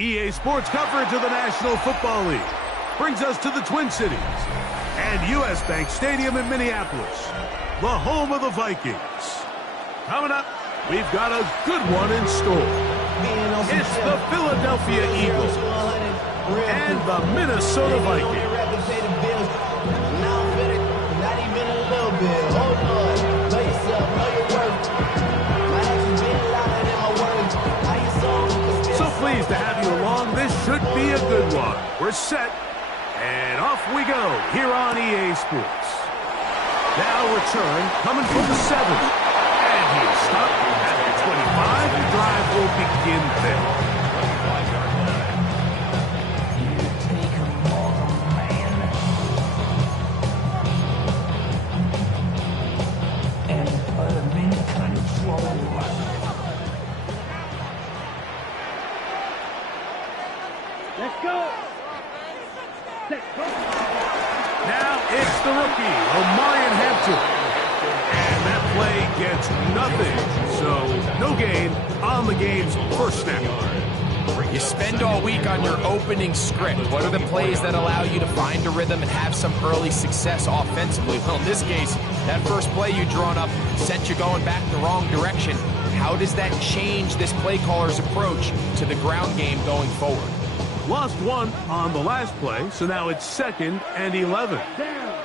EA Sports coverage of the National Football League brings us to the Twin Cities and U.S. Bank Stadium in Minneapolis, the home of the Vikings. Coming up, we've got a good one in store. It's the Philadelphia Eagles and the Minnesota Vikings. So pleased to have you along. This should be a good one. We're set, and off we go here on EA Sports. Now return coming from the 7. And he's stopped at the 25. The drive will begin there. Let's go. Let's go. Now it's the rookie, Omarion Hampton. And that play gets nothing. So no gain on the game's first snap. You spend all week on your opening script. What are the plays that allow you to find a rhythm and have some early success offensively? Well, in this case, that first play you drawn up sent you going back the wrong direction. How does that change this play caller's approach to the ground game going forward? Lost one on the last play, so now it's 2nd and 11. Down.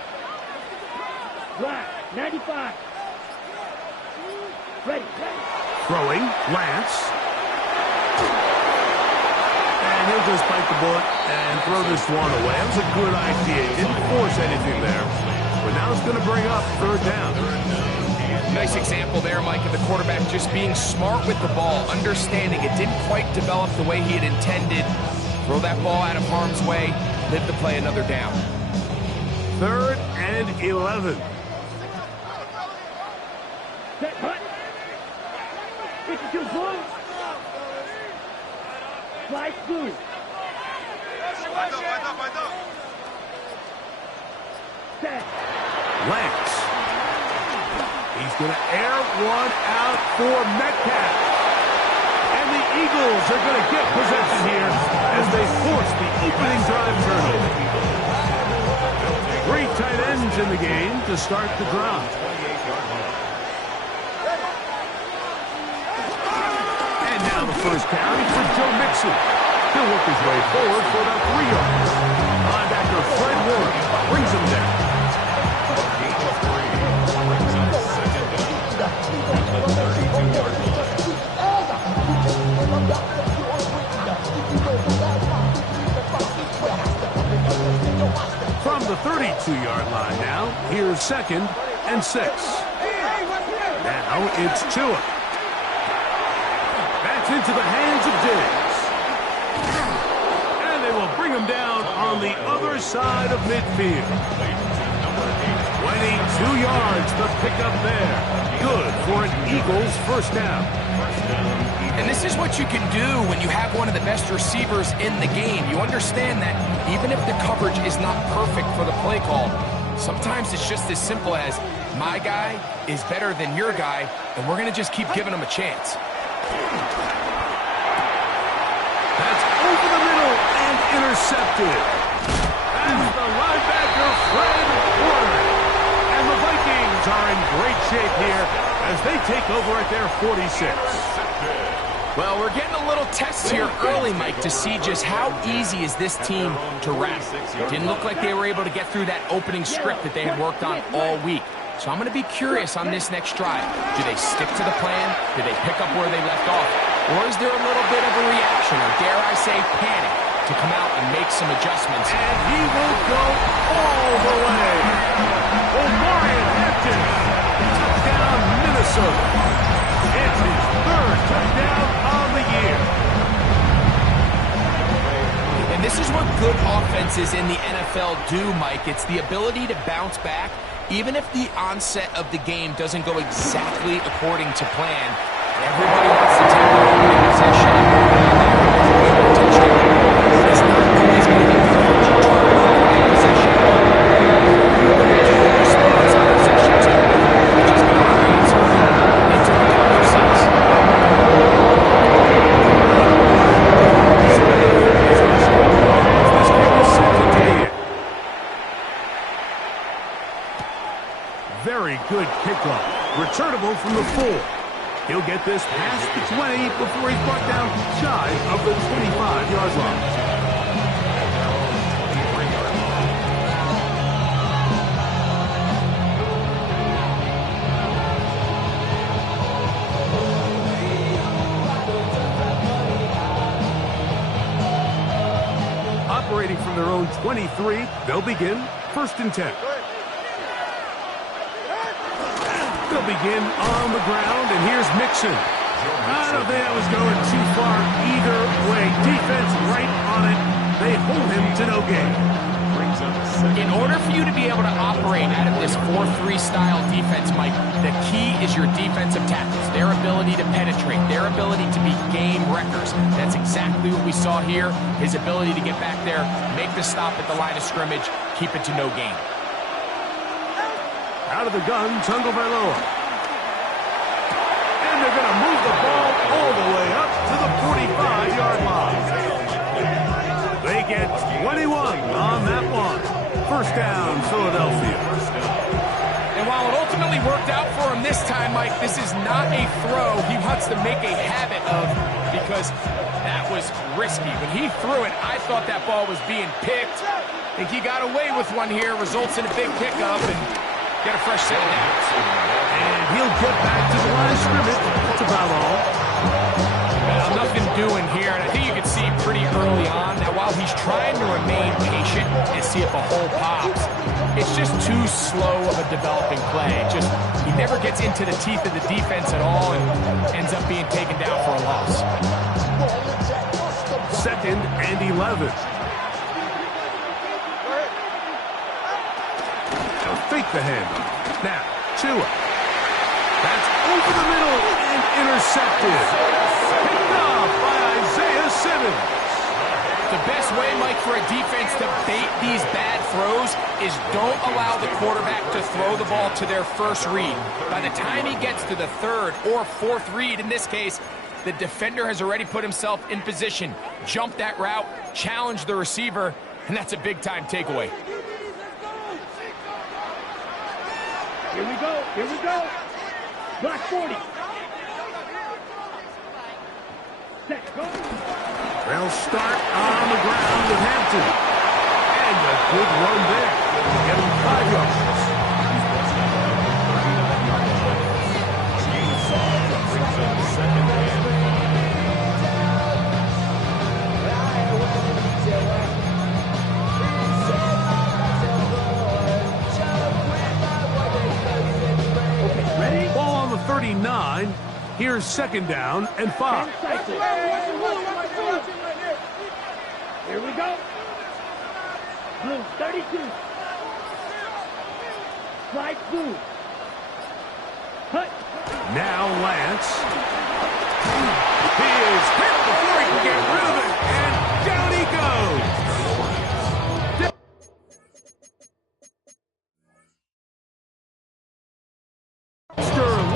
Right. 95. Ready. Throwing, Lance. And he'll just bite the bullet and throw this one away. That was a good idea. He didn't force anything there. But now it's going to bring up 3rd down. Nice example there, Mike, of the quarterback just being smart with the ball, understanding it didn't quite develop the way he had intended. Throw that ball out of harm's way, live the play another down. 3rd and 11. Set, hut. 52 blue. Slice blue. Set. Lance. He's going to air one out for Metcalf. And the Eagles are going to get possession here as they force the opening drive turnover. 3 tight ends in the game to start the drive. And now the first carry for Joe Mixon. He'll work his way forward for about 3 yards. Linebacker Fred Warner brings him down. From the 32-yard line now, here's 2nd and 6. Now it's Tua. That's into the hands of Diggs. And they will bring him down on the other side of midfield. 22 yards the pickup there. Good for an Eagles first down. And this is what you can do when you have one of the best receivers in the game. You understand that even if the coverage is not perfect for the play call, sometimes it's just as simple as my guy is better than your guy, and we're going to just keep giving him a chance. That's over the middle and intercepted. That's the linebacker, Fred Warner. And the Vikings are in great shape here as they take over at their 46. Well, we're getting a little test here early, Mike, to see just how easy is this team to wrap. It didn't look like they were able to get through that opening script that they had worked on all week. So I'm going to be curious on this next drive. Do they stick to the plan? Do they pick up where they left off? Or is there a little bit of a reaction, or dare I say panic, to come out and make some adjustments? And he will go all the way. Omarion Hampton, touchdown Minnesota. It's his 3rd touchdown on the year. And this is what good offenses in the NFL do, Mike. It's the ability to bounce back, even if the onset of the game doesn't go exactly according to plan. Everybody wants to take the opening possession. It's not always going to be possession. Response on possession 2, which is going to create some into the cover 6. very good kickoff. Returnable from the 4. He'll get this past the 20 before he's brought down shy of the 25-yard line. Operating from their own 23, they'll begin 1st and 10. They'll begin on the ground, and here's Mixon. I don't think that was going too far either way. Defense right on it. They hold him to no gain. In order for you to be able to operate out of this 4-3 style defense, Mike, the key is your defensive tackles, their ability to penetrate, their ability to be game wreckers. That's exactly what we saw here, his ability to get back there, make the stop at the line of scrimmage, keep it to no gain. Out of the gun, Tagovailoa. And they're going to move the ball all the way up to the 45-yard line. They get 21 on that one. 1st down, Philadelphia. And while it ultimately worked out for him this time, Mike, this is not a throw he wants to make a habit of because that was risky. When he threw it, I thought that ball was being picked. I think he got away with one here, results in a big pickup and get a fresh set of downs. And he'll get back to the line of scrimmage. That's about all. Well, nothing doing here, and I think you can see pretty early on. Now, while he's trying to remain patient and see if a hole pops, it's just too slow of a developing play. He never gets into the teeth of the defense at all and ends up being taken down for a loss. 2nd and 11. Fake the handoff. Now, Tua. That's over the middle and intercepted. Picked off by Isaiah Simmons. The best way, Mike, for a defense to bait these bad throws is don't allow the quarterback to throw the ball to their first read. By the time he gets to the 3rd or 4th read, in this case, the defender has already put himself in position, jump that route, challenge the receiver, and that's a big-time takeaway. Here we go. Here we go. Block 40. Set. Go. They'll start on the ground with Hampton. And a good run there. Get him 5 yards. Ball on the 39. Here's 2nd down and 5. Here we go. Blue, 32. Slide blue. Hut. Now Lance. He is hit before he can get rid of it. And down he goes.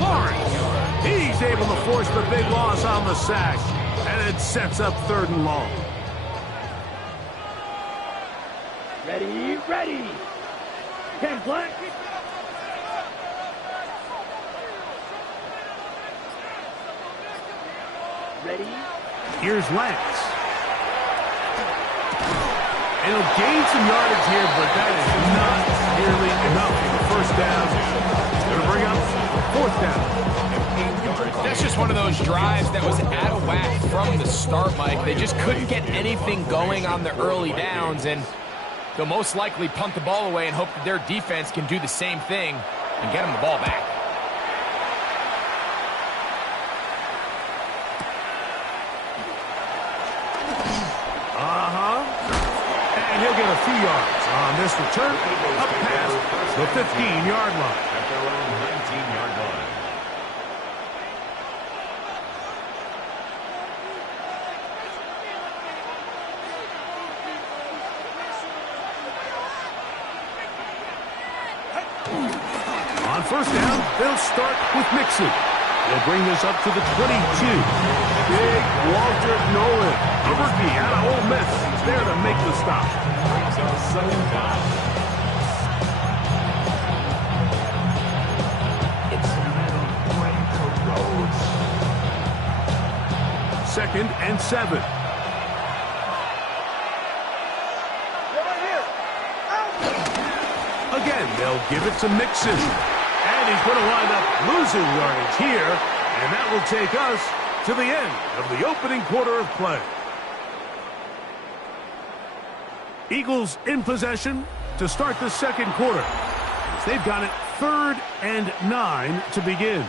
Lawrence. He's able to force the big loss on the sack. And it sets up 3rd and long. Ready, ready. 10 black. Ready. Here's Lance. And he'll gain some yardage here, but that is not nearly enough for the 1st down. Going to bring up 4th down. That's just one of those drives that was out of whack from the start, Mike. They just couldn't get anything going on the early downs, and they'll most likely punt the ball away and hope that their defense can do the same thing and get them the ball back. And he'll get a few yards on this return up past the 15-yard line. At their own 19-yard line. On 1st down, they'll start with Mixon. They'll bring this up to the 22. Big Walter Nolan, a rookie out of Ole Miss, there to make the stop. 2nd and 7. Again, they'll give it to Mixon. And he's going to wind up losing yardage here. And that will take us to the end of the opening quarter of play. Eagles in possession to start the second quarter. They've got it 3rd and 9 to begin.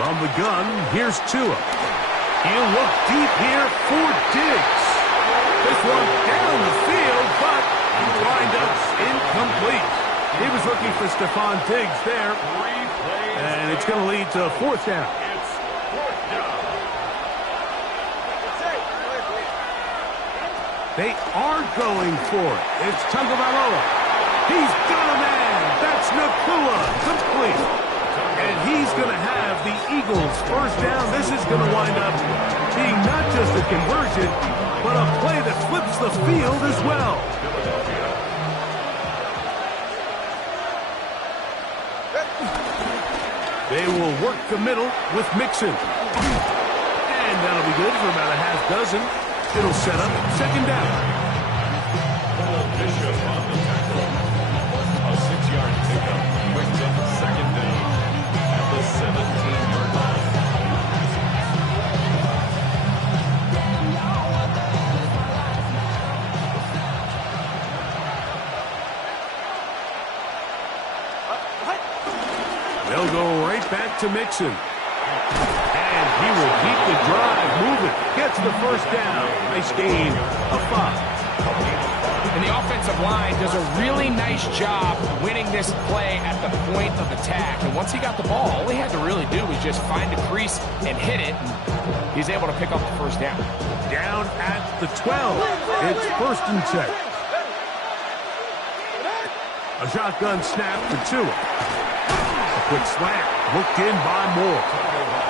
From the gun, here's Tua. He'll look deep here for Diggs. This one down the field, but he winds up incomplete. He was looking for Stephon Diggs there. And it's going to lead to 4th down. They are going for it. It's Tagovailoa. He's got a man. That's Nakua. Complete. And he's going to have the Eagles first down. This is going to wind up being not just a conversion, but a play that flips the field as well. They will work the middle with Mixon. And that'll be good for about a half dozen. It'll set up 2nd down. Bishop on the tackle. A 6-yard pickup brings up 2nd down at the 17-yard line. They'll go right back to Mixon. And he will keep the drive moving. Gets the first down. Nice gain of 5. And the offensive line does a really nice job winning this play at the point of attack. And once he got the ball, all he had to really do was just find a crease and hit it. And he's able to pick up the first down. Down at the 12. It's 1st and 10. A shotgun snap to Tua. A quick slant. Looked in by Moore.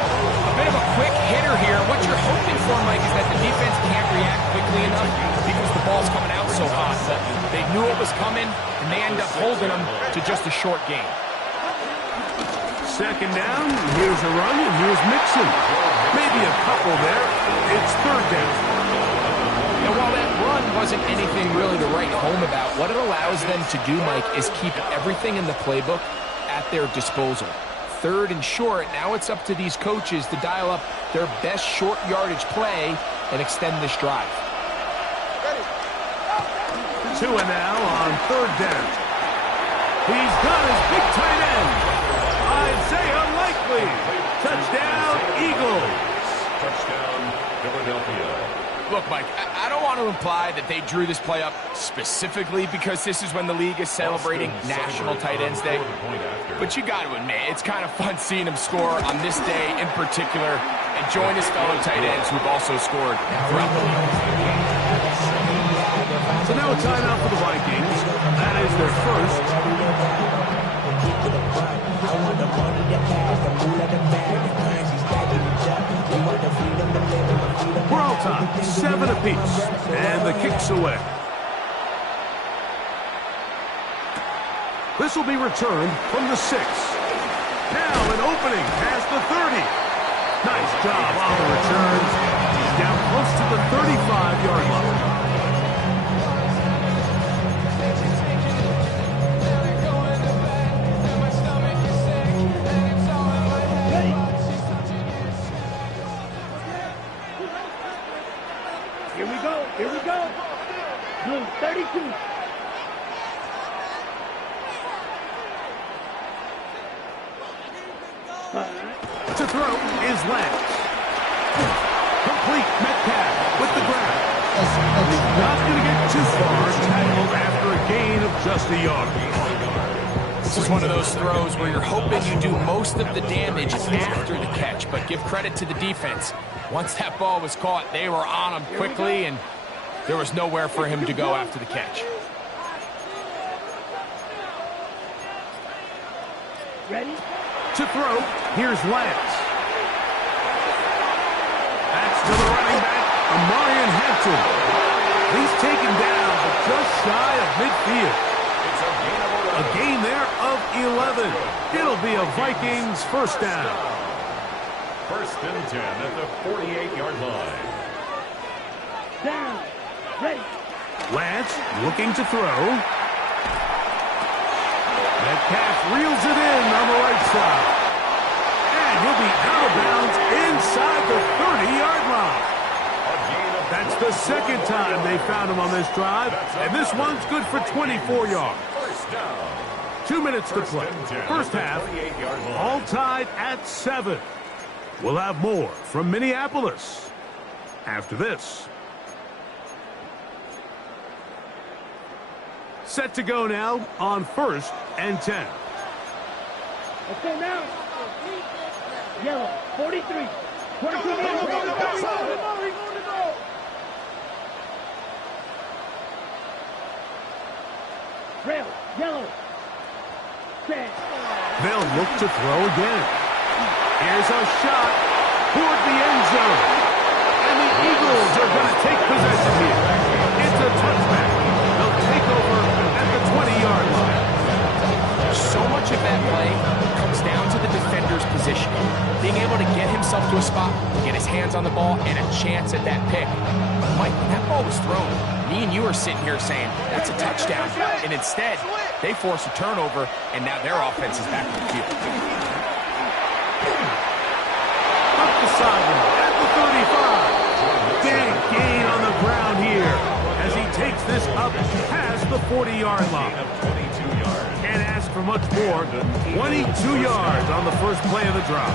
A bit of a quick hitter here. What you're hoping for, Mike, is that the defense can't react quickly enough because the ball's coming out so hot. But they knew it was coming, and they end up holding them to just a short gain. 2nd down. Here's a run, and here's Mixon. Maybe a couple there. It's 3rd down. And while that run wasn't anything really to write home about, what it allows them to do, Mike, is keep everything in the playbook at their disposal. 3rd and short, now it's up to these coaches to dial up their best short yardage play and extend this drive. Tua now on 3rd down. He's got his big tight end. Isaiah Likely. Touchdown, Eagles. Touchdown, Philadelphia. Look, Mike, I don't want to imply that they drew this play up specifically because this is when the league is celebrating National Tight Ends Day. But you got to admit, it's kind of fun seeing him score on this day in particular and join his fellow tight ends who've also scored throughout the league. So now a timeout for the Vikings. That is their first. We're all tied, 7 apiece, and the kick's away. This will be returned from the 6. Now an opening past the 30. Nice job on the return. He's down close to the 35-yard line. Here we go. Blue 32. To throw is Lance. Complete. Metcalf with the grab. Not going to get too far. Tackled after a gain of just a yard. This is one of those throws where you're hoping you do most of the damage after the catch, but give credit to the defense. Once that ball was caught, they were on him quickly, and there was nowhere for him to go after the catch. Ready? To throw, here's Lance. That's to the running back, Amarian Hampton. He's taken down, but just shy of midfield. A gain there of 11. It'll be a Vikings first down. First and 10 at the 48-yard line. Down. Ready. Lance looking to throw. Metcalf reels it in on the right side. And he'll be out of bounds inside the 30-yard line. That's the second time they found him on this drive, and this one's good for 24 yards. 2 minutes to play. First half, all tied at 7. We'll have more from Minneapolis after this. Set to go now on 1st and 10. Let's go now. Yellow, 43. 22 minutes. Red, yellow. Set. They'll look to throw again. Here's a shot toward the end zone. And the Eagles are going to take possession here. It's a touchback. They'll take over at the 20-yard line. So much of that play comes down to the defender's position. Being able to get himself to a spot, get his hands on the ball, and a chance at that pick. Mike, when that ball was thrown, me and you are sitting here saying, that's a touchdown. And instead, they force a turnover, and now their offense is back on the field. Up the sideline at the 35. Big gain on the ground here as he takes this up past the 40-yard line. Can't ask for much more. 22 yards on the first play of the drive.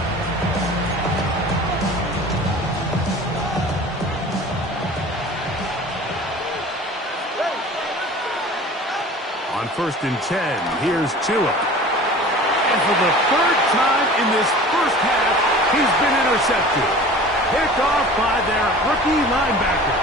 On 1st and 10, here's Tua. And for the third time in this first half, he's been intercepted. Picked off by their rookie linebacker.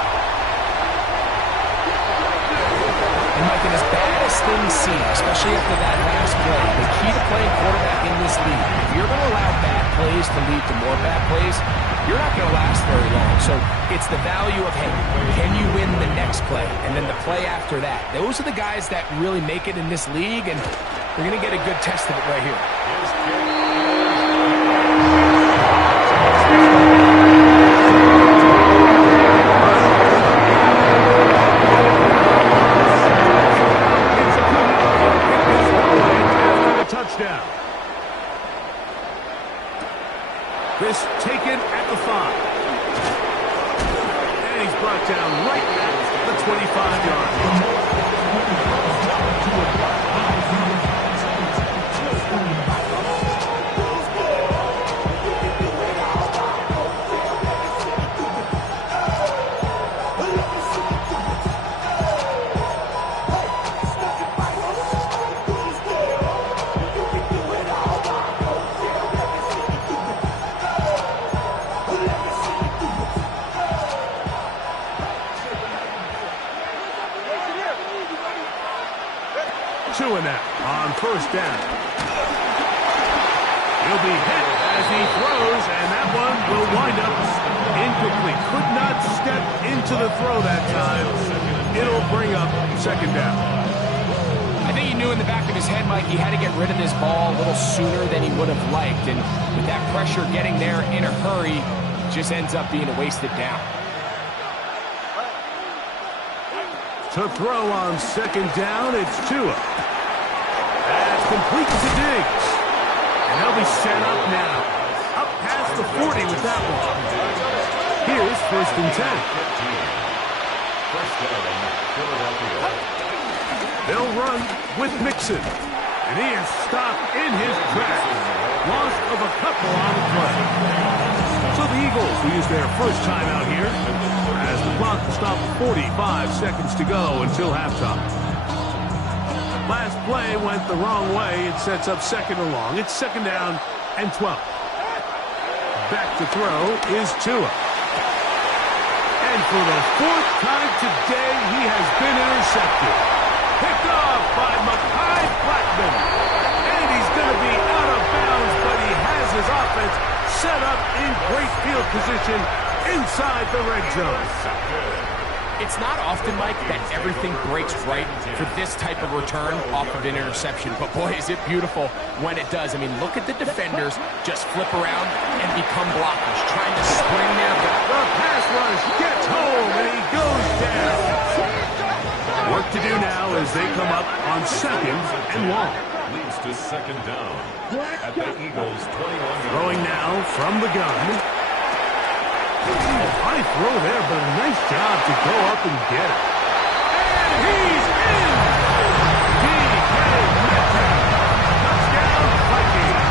And Mike, and as bad as things seem, especially after that last play, the key to playing quarterback in this league, if you're going to allow bad plays to lead to more bad plays, you're not going to last very long. So it's the value of, hey, can you win the next play? And then the play after that. Those are the guys that really make it in this league, and we're going to get a good test of it right here. Touchdown. This taken at the 5. And he's brought down right at the 25-yard line. Tua now on 1st down. He'll be hit as he throws, and that one will wind up incomplete. Could not step into the throw that time. It'll bring up 2nd down. I think he knew in the back of his head, Mike, he had to get rid of this ball a little sooner than he would have liked. And with that pressure getting there in a hurry, just ends up being a wasted down. To throw on 2nd down, it's Tua. That's complete to Diggs. And they'll be set up now. Up past the 40 with that one. Here's 1st and 10. They'll run with Mixon. And he is stopped in his tracks. Loss of a couple on the play. So the Eagles will use their first timeout here as the clock will stop 45 seconds to go until halftime. Last play went the wrong way. It sets up 2nd and long. It's 2nd down and 12. Back to throw is Tua. And for the 4th time today, he has been intercepted. Picked off by Mekhi Blackmon. And he's going to be out of his offense set up in great field position inside the red zone. It's not often, Mike, that everything breaks right for this type of return off of an interception. But boy, is it beautiful when it does. I mean, look at the defenders just flip around and become blockers, trying to spring their back. The pass rush gets home, and he goes down. Work to do now as they come up on 2nd and 1. Leads to 2nd down at the Eagles' 21. Throwing now from the gun. High throw there, but a nice job to go up and get it. And he's in! DK Metcalf. Touchdown, Vikings.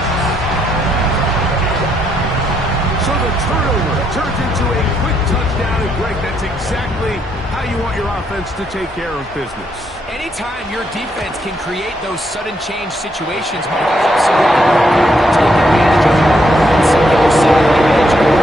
So the turnover turns into a quick touchdown, and Greg, that's exactly how you want your offense to take care of business. Anytime your defense can create those sudden change situations, Mike, absolutely take advantage of it. And so you're taking advantage of it.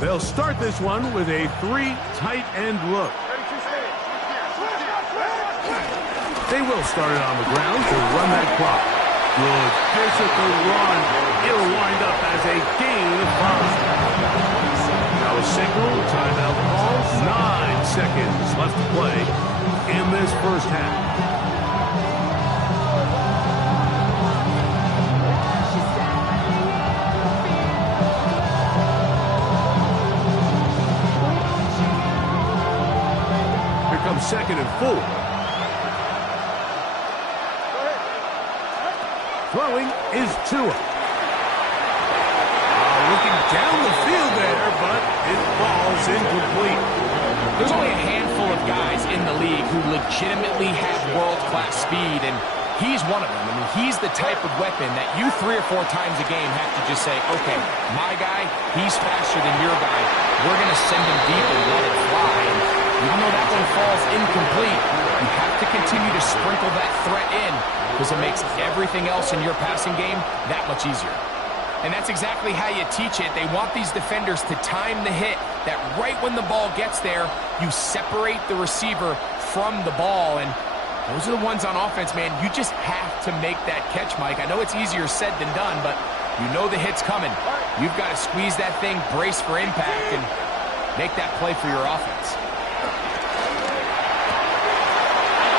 They'll start this one with a 3 tight end look. They will start it on the ground to run that clock. Good physical run. It'll wind up as a gain of 5. Now a signal, timeout calls. 9 seconds left to play in this first half. Comes 2nd and 4. Throwing is Tua. Looking down the field there, but it falls incomplete. There's only a handful of guys in the league who legitimately have world-class speed, and he's one of them. I mean, he's the type of weapon that you 3 or 4 times a game have to just say, okay, my guy, he's faster than your guy. We're going to send him deep and let it fly. And even though that one falls incomplete, you have to continue to sprinkle that threat in because it makes everything else in your passing game that much easier. And that's exactly how you teach it. They want these defenders to time the hit, that right when the ball gets there, you separate the receiver from the ball. And those are the ones on offense, man. You just have to make that catch, Mike. I know it's easier said than done, but you know the hit's coming. You've got to squeeze that thing, brace for impact, and make that play for your offense.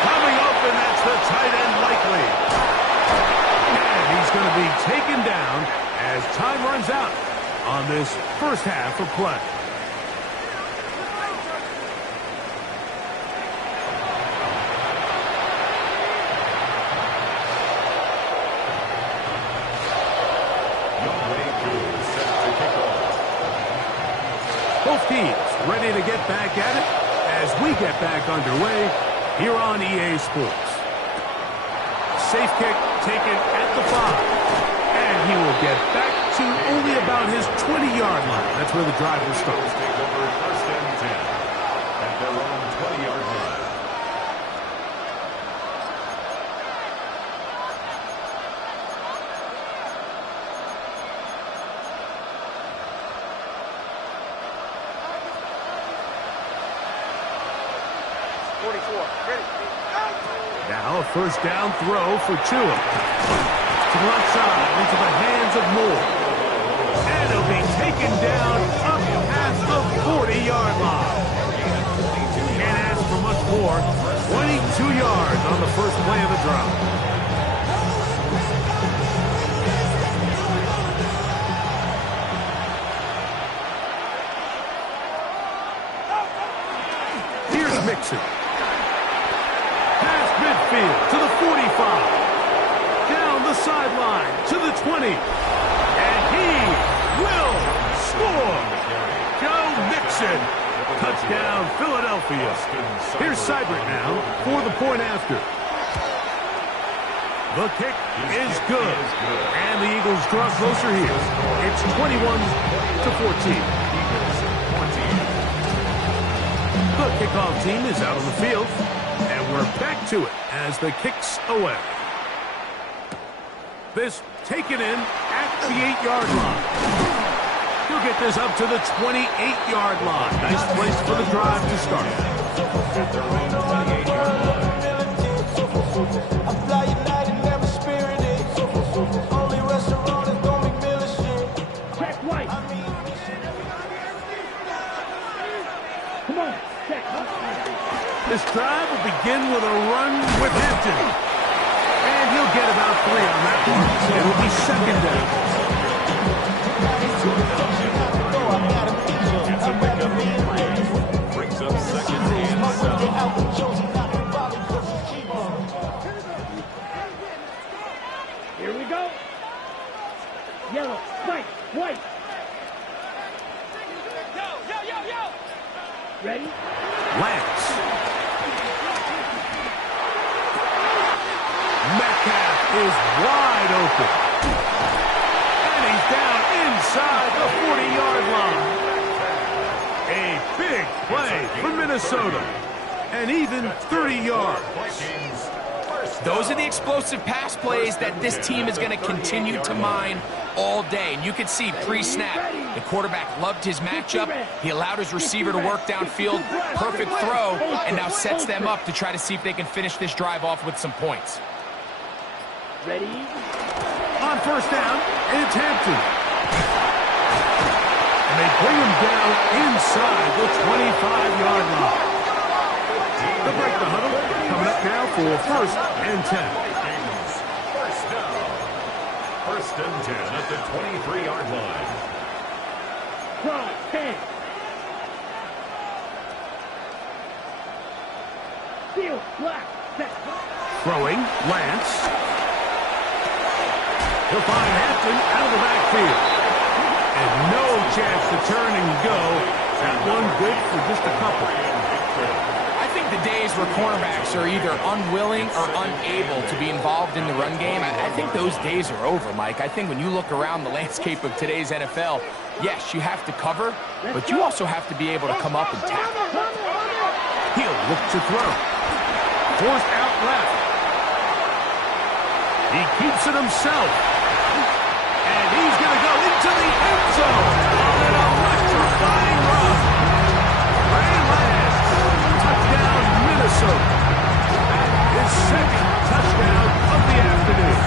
Coming open, that's the tight end likely. And he's going to be taken down as time runs out on this first half of play. Both teams ready to get back at it as we get back underway here on EA Sports. Safe kick taken at the 5. And he will get back to only about his 20-yard line. That's where the drive will start. Take over 1st and 10 at their own 20-yard line. Now a first down throw for Tua. To the left side, into the hands of Moore. And he'll be taken down up past the 40-yard line. Can't ask for much more. 22 yards on the first play of the drive. Here's Mixon. Past midfield to the 45. Down the sideline to the 20. And he will score. Joe Mixon Touchdown, Philadelphia. Here's Seibert now for the point after. The kick is good. And the Eagles draw closer here. It's 21-14. The kickoff team is out on the field. And we're back to it as the kick's away. This taken in at the 8-yard line. He'll get this up to the 28-yard line. Nice place for the drive to start. Check right. Come on, check. This drive will begin with a run with Hampton. And he'll get about 3 on that one. It will be second down. It's a pickup of 3. Brings up second and 7. Here we go. Yellow, white, white. Ready? Lance. Metcalf is wide open. And he's down inside the 40-yard line. A big play for Minnesota. And even 30 yards. Those are the explosive pass plays that this team is going to continue to mine all day. And you can see pre-snap, the quarterback loved his matchup. He allowed his receiver to work downfield. Perfect throw. And now sets them up to try to see if they can finish this drive off with some points. Ready? On first down, it's Hampton. And they bring him down inside the 25-yard line. They'll break the huddle. Coming up now for first and 10. First down. First and 10 at the 23-yard line. Cross, 10. Field, black, set. Throwing, Lance. He'll find Hampton out of the backfield. And no chance to turn and go. That one good for just a couple. I think the days where cornerbacks are either unwilling or unable to be involved in the run game, I think those days are over, Mike. I think when you look around the landscape of today's NFL, yes, you have to cover, but you also have to be able to come up and tackle. He'll look to throw. Forced out left. He keeps it himself. And he's going to go into the end zone on an electrifying run. Ray Lance, touchdown Minnesota. His second touchdown of the afternoon.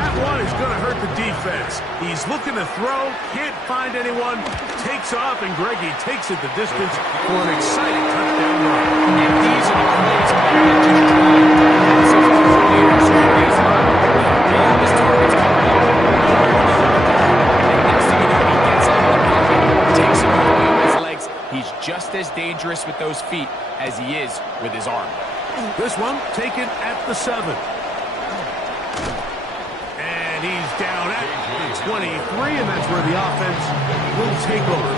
That one is going to hurt the defense. He's looking to throw, can't find anyone, takes off, and Greggy takes it the distance for an exciting touchdown run. And these are the plays that just drive all his targets coming up. Next thing you know, he gets out of the pocket, takes him away with his legs. He's just as dangerous with those feet as he is with his arm. This one taken at the 7. And he's down at the 23, and that's where the offense will take over.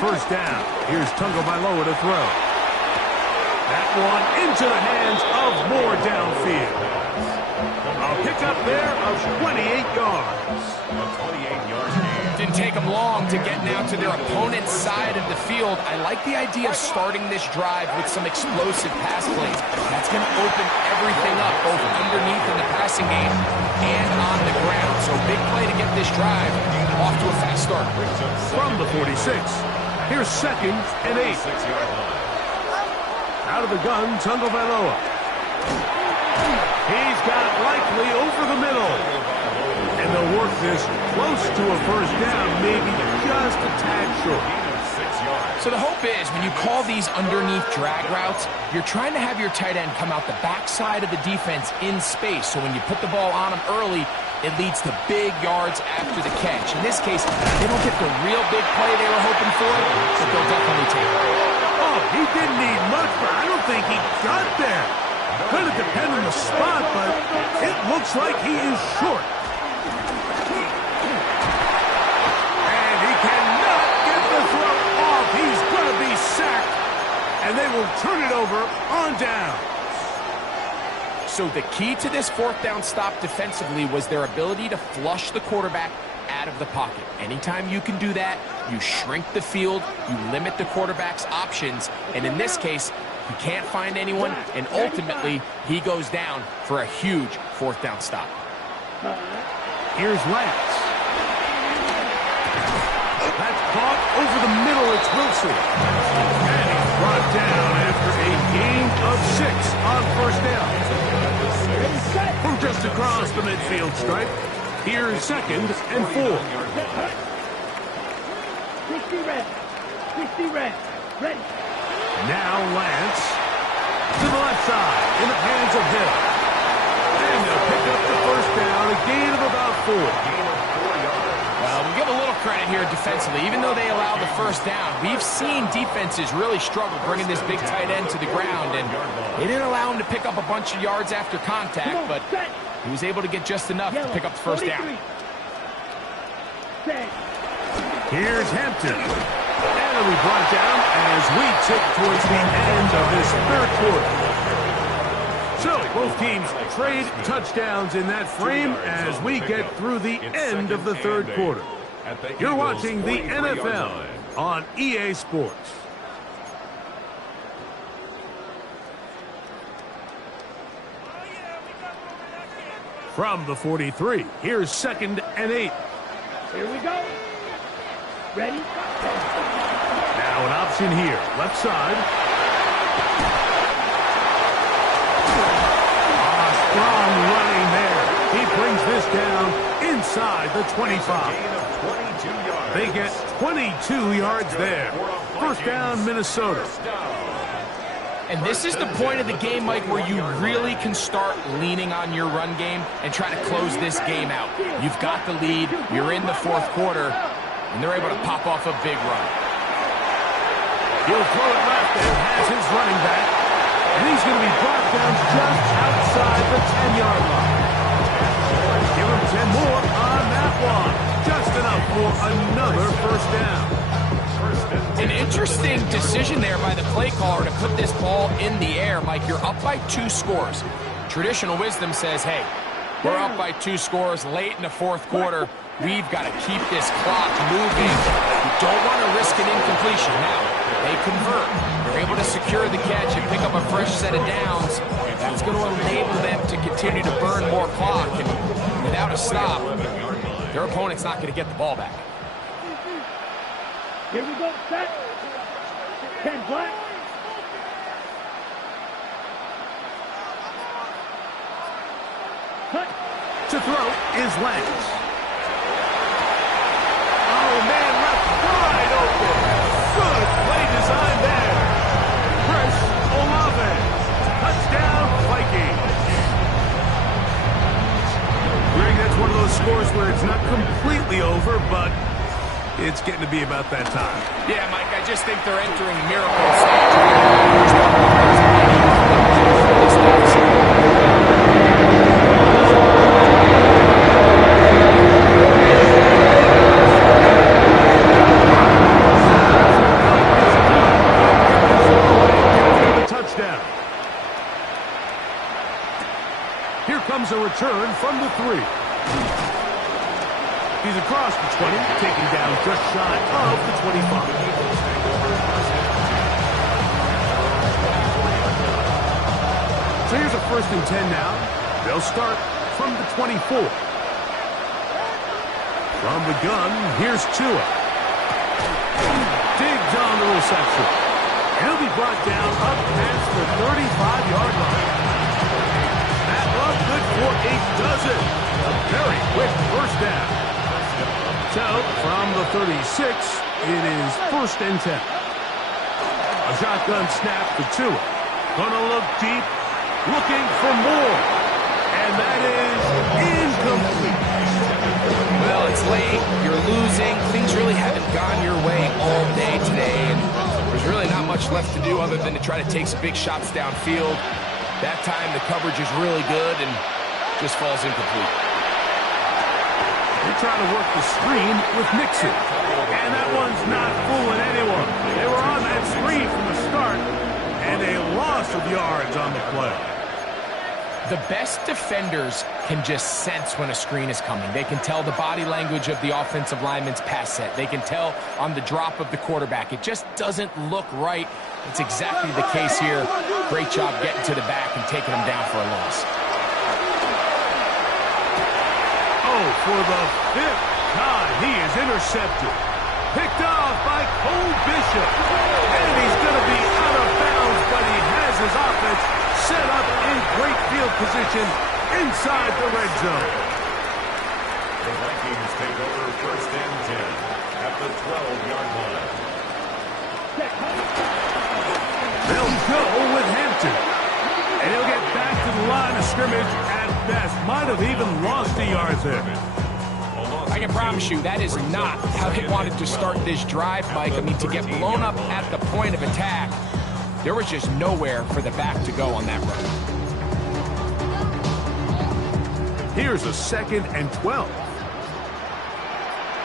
First down. Here's Tagovailoa to throw. That one into the hands of Moore downfield. A pickup there of 28 yards. A 28-yard gain. Didn't take them long to get now to their opponent's side of the field. I like the idea of starting this drive with some explosive pass plays. That's going to open everything up, both underneath in the passing game and on the ground. So big play to get this drive off to a fast start. From the 46. Here's second and 8. 6-yard line. Out of the gun, Tagovailoa. He's got it likely over the middle. And they'll work this close to a first down, maybe just a tad short. So the hope is when you call these underneath drag routes, you're trying to have your tight end come out the backside of the defense in space. So when you put the ball on him early, it leads to big yards after the catch. In this case, they don't get the real big play they were hoping for, but they'll definitely take it. Oh, he didn't need much, but I don't think he got there. Could have depended on the spot, but it looks like he is short. And he cannot get the throw off. He's going to be sacked, and they will turn it over on down. So the key to this fourth down stop defensively was their ability to flush the quarterback out of the pocket. Anytime you can do that, you shrink the field, you limit the quarterback's options, and in this case, he can't find anyone, and ultimately, he goes down for a huge fourth down stop. Here's Lance. That's caught over the middle. It's Wilson. And he's brought down after a gain of 6 on first down. From just across the midfield stripe, here's 2nd and 4. 60 red. 60 red. Ready. Now Lance to the left side in the hands of Hill. And they'll pick up the first down, a gain of about 4. Well, we give a little credit here defensively. Even though they allowed the first down, we've seen defenses really struggle bringing this big tight end to the ground, and they didn't allow him to pick up a bunch of yards after contact, but he was able to get just enough to pick up the first down. Here's Hampton. And it'll be brought down as we tick towards the end of this third quarter. So, both teams trade touchdowns in that frame as we get through the end of the third quarter. You're watching the NFL on EA Sports. From the 43, here's 2nd and 8. Here we go. Ready? Now an option here, left side. Strong running there. He brings this down inside the 25. They get 22 yards there. First down, Minnesota. And this is the point of the game, Mike, where you really can start leaning on your run game and try to close this game out. You've got the lead. You're in the fourth quarter, and they're able to pop off a big run. He'll throw it left and has his running back. And he's going to be brought down just outside the 10-yard line. Give him 10 more on that one. Just enough for another first down. An interesting decision there by the play caller to put this ball in the air. Mike, you're up by 2 scores. Traditional wisdom says, hey, we're up by 2 scores late in the fourth quarter. We've got to keep this clock moving. We don't want to risk an incompletion. Now, they convert. They're able to secure the catch and pick up a fresh set of downs. That's going to enable them to continue to burn more clock. And without a stop, their opponent's not going to get the ball back. Here we go. Set. 10 black. Cut. To throw is Lance. Oh, man, left wide open. Good play design there. Chris Olave. Touchdown, Vikings. Greg, that's one of those scores where it's not completely over, but it's getting to be about that time. Yeah, Mike, I just think they're entering miracle stage. Touchdown. Here comes a return from the 3. He's across the 20, taken down just shy of the 25. So here's a 1st and 10 now. They'll start from the 24. From the gun, here's Tua. Digs on the reception. He'll be brought down up past the 35-yard line. That run good for a dozen. A very quick first down. So, from the 36, it is 1st and 10. A shotgun snap to Tua. Gonna look deep, looking for more. And that is incomplete. Well, it's late. You're losing. Things really haven't gone your way all day today. And there's really not much left to do other than to try to take some big shots downfield. That time, the coverage is really good and just falls incomplete. They're trying to work the screen with Mixon. And that one's not fooling anyone. They were on that screen from the start, and a loss of yards on the play. The best defenders can just sense when a screen is coming. They can tell the body language of the offensive lineman's pass set. They can tell on the drop of the quarterback. It just doesn't look right. It's exactly the case here. Great job getting to the back and taking him down for a loss. Oh, for the 5th time, he is intercepted. Picked off by Cole Bishop. And he's going to be out of bounds, but he has his offense set up in great field position inside the red zone. The Vikings take over 1st and 10 at the 12-yard line. They'll go with Hampton. And he'll get back to the line of scrimmage at best. Might have even lost a yard there. I can promise you that is not how they wanted to start this drive, Mike. I mean, to get blown up at the point of attack, there was just nowhere for the back to go on that run. Here's a 2nd and 12.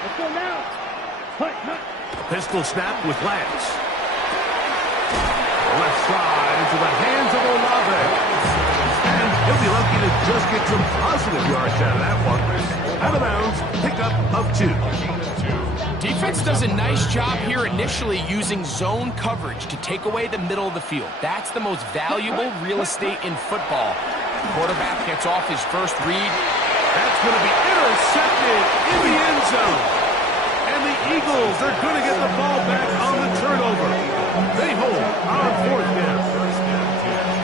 Let's go now. Pistol snap with Lance. Left side into the hands of Olave. And he'll be lucky to just get some positive yards out of that one. Out of bounds, pickup of 2. Defense does a nice job here initially using zone coverage to take away the middle of the field. That's the most valuable real estate in football. Quarterback gets off his first read. That's going to be intercepted in the end zone. And the Eagles are going to get the ball back on the turnover. They hold on 4th down.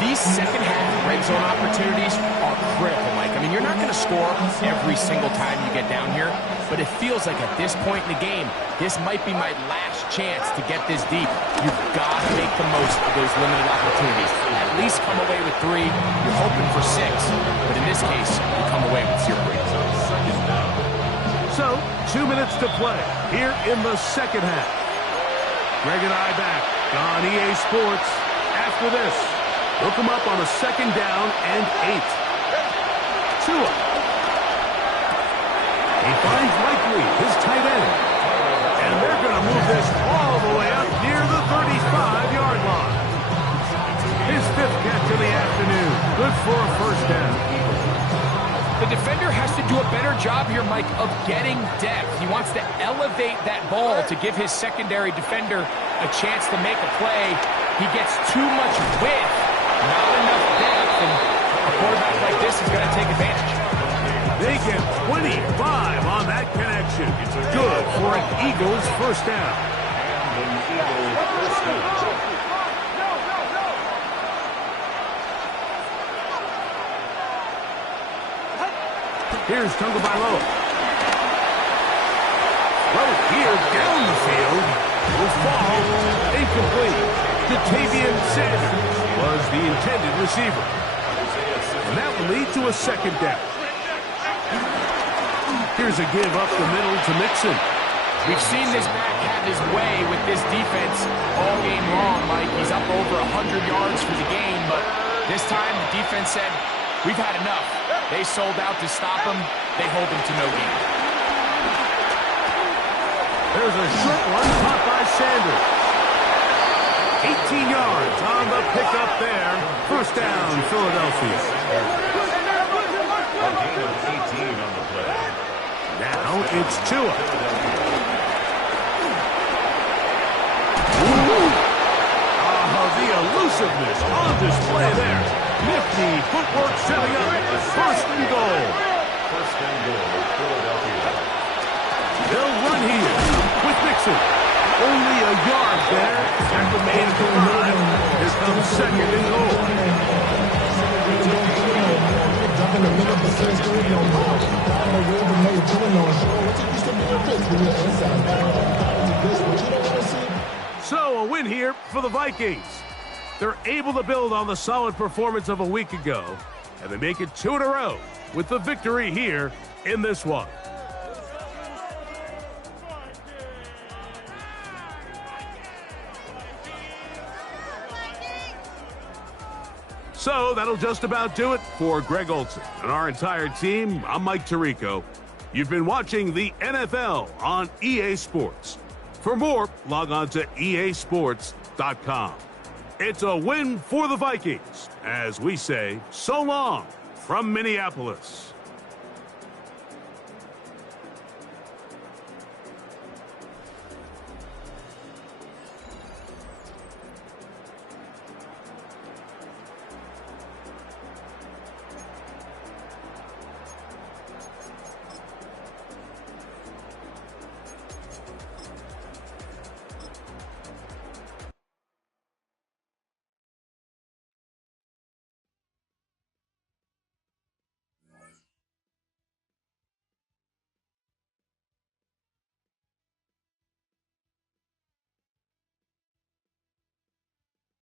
These second-half red zone opportunities are critical, Mike. I mean, you're not going to score every single time you get down here, but it feels like at this point in the game, this might be my last chance to get this deep. You've got to make the most of those limited opportunities. At least come away with 3. You're hoping for 6, but in this case, you come away with 0. So, 2 minutes to play here in the second half. Greg and I back on EA Sports. After this, look him up on a 2nd down and 8. Tua. He finds Likely, his tight end. And they're going to move this all the way up near the 35-yard line. His 5th catch of the afternoon. Good for a 1st down. The defender has to do a better job here, Mike, of getting depth. He wants to elevate that ball to give his secondary defender a chance to make a play. He gets too much width, not enough depth, and a quarterback like this is going to take advantage. They get 25 on that connection. Good for an Eagles 1st down. Here's Tagovailoa. Well, here down the field will fall incomplete. Jatavian Sanders was the intended receiver. And that will lead to a 2nd down. Here's a give up the middle to Mixon. We've seen this back have his way with this defense all game long, Mike. He's up over 100 yards for the game, but this time the defense said, we've had enough. They sold out to stop him. They hold him to no gain. There's a short one caught by Sanders. 18 yards on the pickup there. 1st down, Philadelphia. A gain of 18 on the play. Now it's Tua. The elusiveness on display there. Nifty footwork setting up 1st and goal. 1st and goal, Philadelphia. They'll run here with Mixon. Only a yard there. At the main 5. Here comes 2nd and goal. So, a win here for the Vikings. They're able to build on the solid performance of a week ago, and they make it 2 in a row with the victory here in this one. So that'll just about do it for Greg Olsen and our entire team. I'm Mike Tirico. You've been watching the NFL on EA Sports. For more, log on to easports.com. It's a win for the Vikings, as we say so long from Minneapolis.